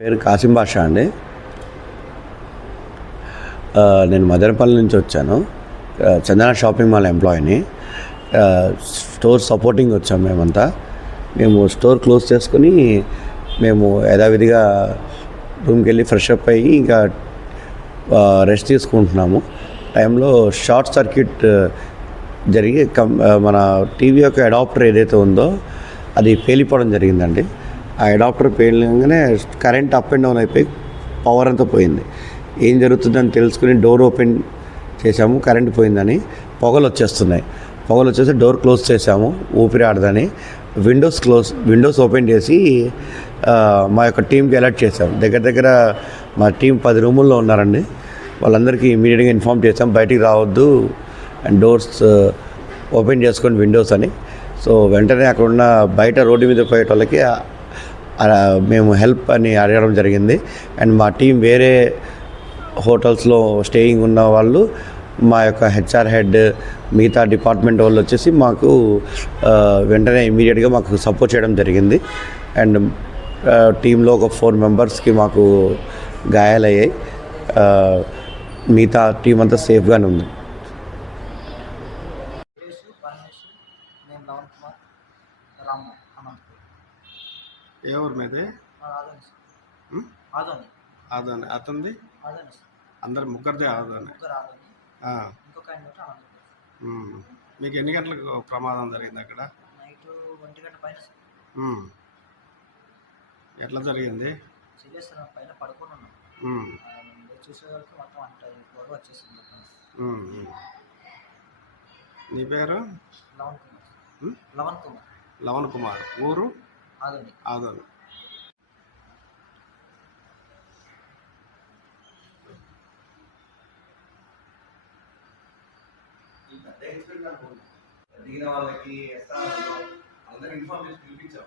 పేరు కాసిం బాషా అండి. నేను మదనపల్లి నుంచి వచ్చాను. చందన షాపింగ్ మాల్ ఎంప్లాయీని. స్టోర్ సపోర్టింగ్ వచ్చాము మేమంతా. మేము స్టోర్ క్లోజ్ చేసుకొని మేము యథావిధిగా రూమ్కి వెళ్ళి ఫ్రెష్ అప్ అయ్యి ఇంకా రెస్ట్ తీసుకుంటున్నాము. టైంలో షార్ట్ సర్క్యూట్ జరిగి మన టీవీ యొక్క అడాప్టర్ ఏదైతే ఉందో అది పేలిపోవడం జరిగిందండి. ఆ అడాప్టర్ పేలిగానే కరెంట్ అప్ అండ్ డౌన్ అయిపోయి పవర్ అంతా పోయింది. ఏం జరుగుతుందని తెలుసుకుని డోర్ ఓపెన్ చేసాము. కరెంట్ పోయిందని పొగలు వచ్చేస్తే డోర్ క్లోజ్ చేసాము ఊపిరి ఆడదని. విండోస్ ఓపెన్ చేసి మా యొక్క టీంకి అలర్ట్ చేసాం. దగ్గర మా టీం 10 రూముల్లో ఉన్నారండి. వాళ్ళందరికీ ఇమీడియట్గా ఇన్ఫామ్ చేసాం, బయటికి రావద్దు అండ్ డోర్స్ ఓపెన్ చేసుకొని విండోస్ అని. సో వెంటనే అక్కడున్న బయట రోడ్డు మీద పోయే వాళ్ళకి మేము హెల్ప్ అని అడగడం జరిగింది. అండ్ మా టీం వేరే హోటల్స్లో స్టేయింగ్ ఉన్న వాళ్ళు, మా యొక్క హెచ్ఆర్ హెడ్, మిగతా డిపార్ట్మెంట్ వాళ్ళు వచ్చేసి మాకు వెంటనే ఇమీడియట్గా మాకు సపోర్ట్ చేయడం జరిగింది. అండ్ టీంలో ఒక 4 మెంబర్స్కి మాకు గాయాలయ్యాయి. మిగతా టీం అంతా సేఫ్గానే ఉంది. ఏ ఊరు మీది? ఆదోని. అతనిది? అందరు ముగ్గురిదే ఆదోని. మీకు ఎన్ని గంటలకు ప్రమాదం జరిగింది అక్కడ? నైట్ 1 గంట పైన. ఎట్లా జరిగింది? పైన పడుకున్నాను. చూసేవరకు మొత్తం అంటే పొగ వచ్చేసింది. నీ పేరు? లవణ్ కుమార్. ఊరు? ఆదోని. దిగిన వాళ్ళకి అందరూ ఇన్ఫార్మ్ చేసి పిలిపించాం.